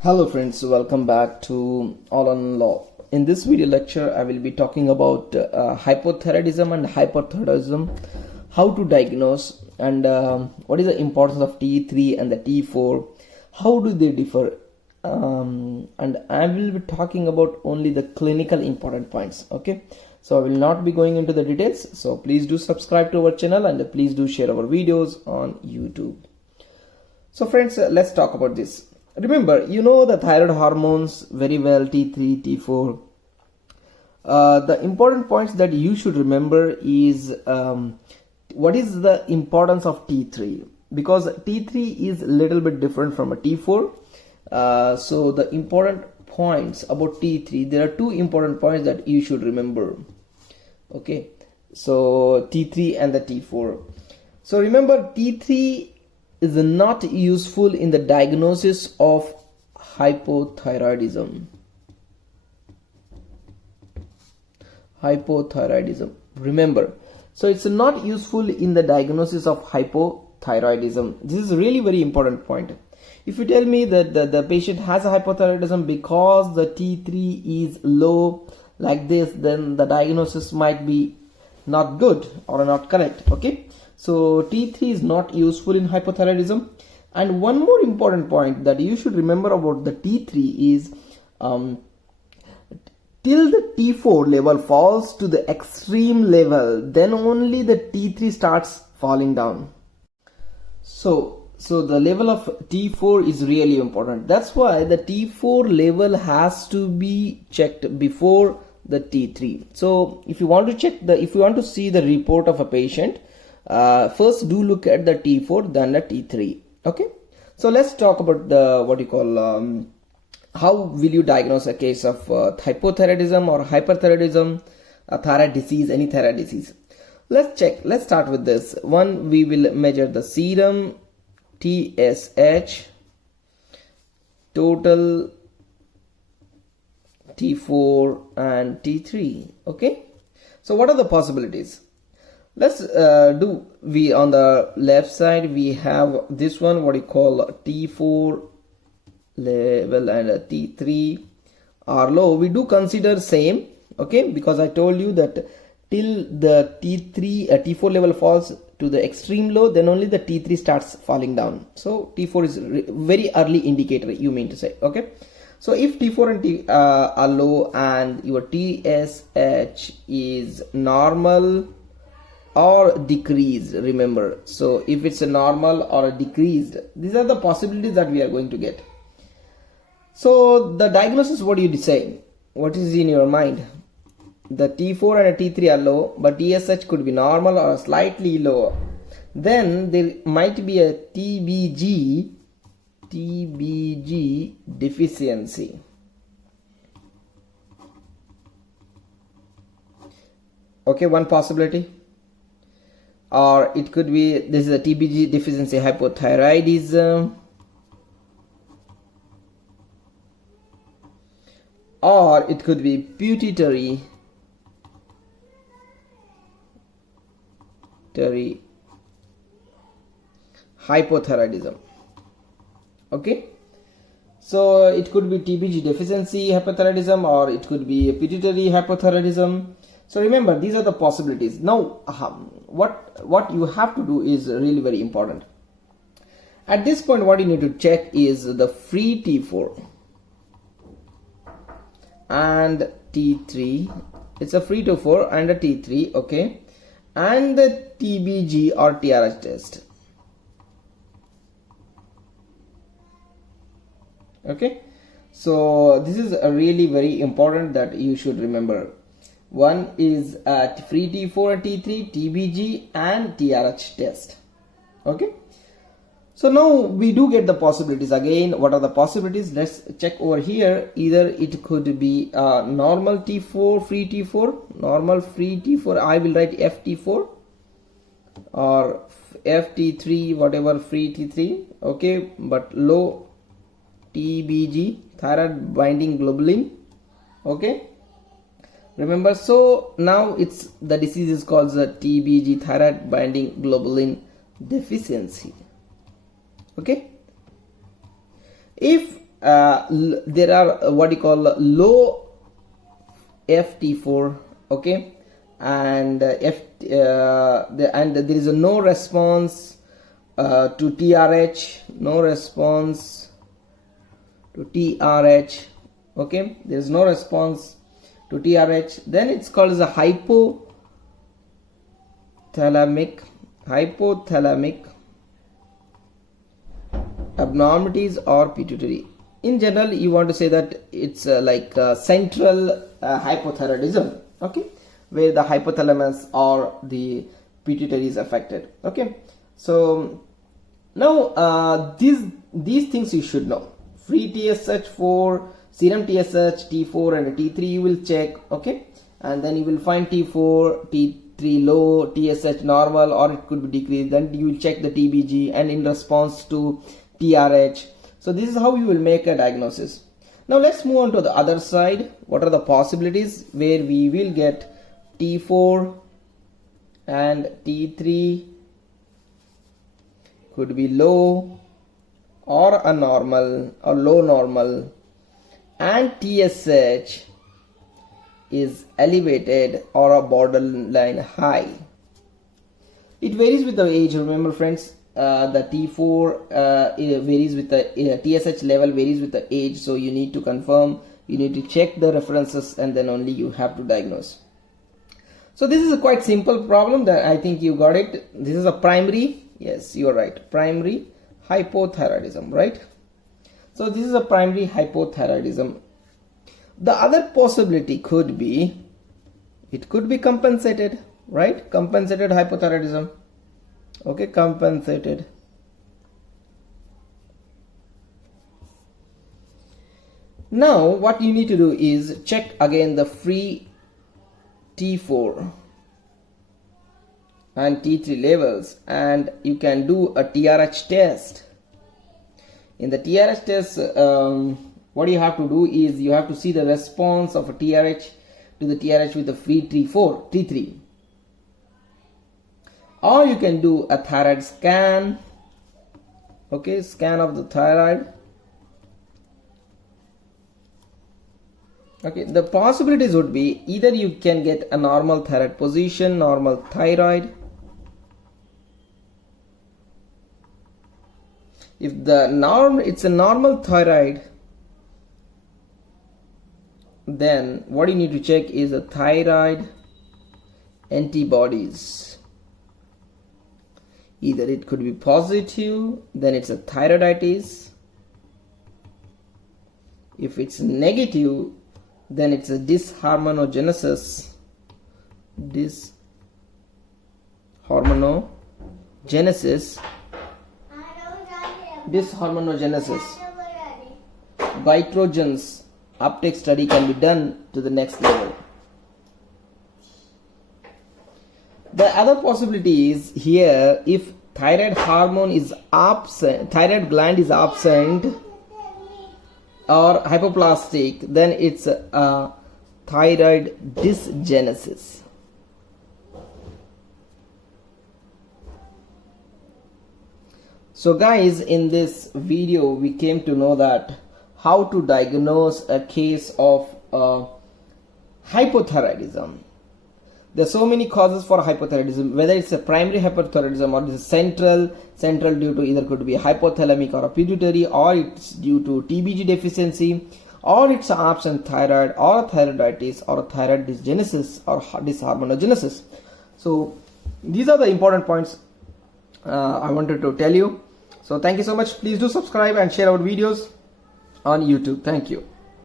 Hello friends, welcome back to All on Law. In this video lecture, I will be talking about hypothyroidism and hyperthyroidism, how to diagnose, and what is the importance of T3 and the T4, how do they differ, and I will be talking about only the clinical important points. Okay, so I will not be going into the details, so please do subscribe to our channel and please do share our videos on YouTube. So friends, let's talk about this. Remember, you know the thyroid hormones very well, T3, T4. The important points that you should remember is what is the importance of T3, because T3 is a little bit different from a T4. So the important points about T3, there are two important points that you should remember. Okay, so T3 and the T4. So remember, T3 is not useful in the diagnosis of hypothyroidism. Remember, so it's not useful in the diagnosis of hypothyroidism. This is really very important point. If you tell me that the patient has a hypothyroidism because the T3 is low like this, then the diagnosis might be not good or not correct. Okay, so T3 is not useful in hypothyroidism. And one more important point that you should remember about the T3 is till the T4 level falls to the extreme level, then only the T3 starts falling down. So the level of T4 is really important. That's why the T4 level has to be checked before the T3. So if you want to check if you want to see the report of a patient, first do look at the T4, then the T3. Okay, so let's talk about the how will you diagnose a case of hypothyroidism or hyperthyroidism, a thyroid disease, any thyroid disease. Let's start with this one. We will measure the serum TSH, total T4 and T3. Okay, so what are the possibilities? Let's we on the left side we have this one, what you call T4 level, and a T3 are low. We do consider same, okay, because I told you that till the T4 level falls to the extreme low, then only the T3 starts falling down. So T4 is very early indicator, you mean to say. Okay, so if T4 and T are low and your TSH is normal or decreased, remember, so if it's a normal or a decreased, these are the possibilities that we are going to get. So the diagnosis, what do you say? What is in your mind? The T4 and a T3 are low, but TSH could be normal or slightly lower. Then there might be a TBG deficiency. Okay, one possibility. Or it could be this is a TBG deficiency hypothyroidism, or it could be pituitary hypothyroidism. Okay, so it could be TBG deficiency hypothyroidism, or it could be a pituitary hypothyroidism. So remember, these are the possibilities. Now what you have to do is really very important. At this point, what you need to check is the free T4 and T3. It's a free T4 and a T3, okay, and the TBG or TRH test. Okay, so this is a really very important that you should remember. One is free T4 and T3, TBG and TRH test. Okay, so now we do get the possibilities. Again, what are the possibilities? Let's check over here. Either it could be normal T4, free T4, normal free T4, I will write FT4, or FT3, whatever, free T3, okay, but low TBG, thyroid binding globulin. Okay, remember, so now it's the disease is called the TBG, thyroid binding globulin deficiency. Okay, if there are what you call low FT4, okay, and and there is a no response to TRH, no response to TRH, okay, there is no response to TRH. Then it's called as a hypothalamic abnormalities or pituitary. In general, you want to say that it's like central hypothyroidism, okay, where the hypothalamus or the pituitary is affected, okay. So now these things you should know. Free TSH4, serum TSH, T4 and T3 you will check, okay, and then you will find T4, T3 low, TSH normal, or it could be decreased. Then you will check the TBG and in response to TRH. So this is how you will make a diagnosis. Now let's move on to the other side. What are the possibilities where we will get T4 and T3 could be low or a normal or low normal, and TSH is elevated or a borderline high. It varies with the age. Remember friends, the T4 varies with the TSH level varies with the age, so you need to confirm, you need to check the references, and then only you have to diagnose. So this is a quite simple problem that I think you got it. This is a primary, yes, you are right, primary hypothyroidism, right? So this is a primary hypothyroidism. The other possibility could be, it could be compensated, right? Compensated hypothyroidism, okay, compensated. Now what you need to do is check again the free T4 and T3 levels, and you can do a TRH test. In the TRH test, what you have to do is you have to see the response of a TRH to the TRH with the free T3, or you can do a thyroid scan, okay, scan of the thyroid. Okay, the possibilities would be either you can get a normal thyroid position, normal thyroid. If it's a normal thyroid, then what you need to check is the thyroid antibodies. Either it could be positive, then it's a thyroiditis. If it's negative, then it's a dysharmonogenesis. Nitrogen's uptake study can be done to the next level. The other possibility is here, if thyroid hormone is absent, thyroid gland is absent or hypoplastic, then it's a thyroid dysgenesis. So guys, in this video we came to know that how to diagnose a case of hypothyroidism. There are so many causes for hypothyroidism, whether it's a primary hypothyroidism or it's central due to either could be hypothalamic or a pituitary, or it's due to TBG deficiency, or it's absent thyroid or thyroiditis or thyroid dysgenesis or dysharmonogenesis. So these are the important points I wanted to tell you. So thank you so much. Please do subscribe and share our videos on YouTube. Thank you.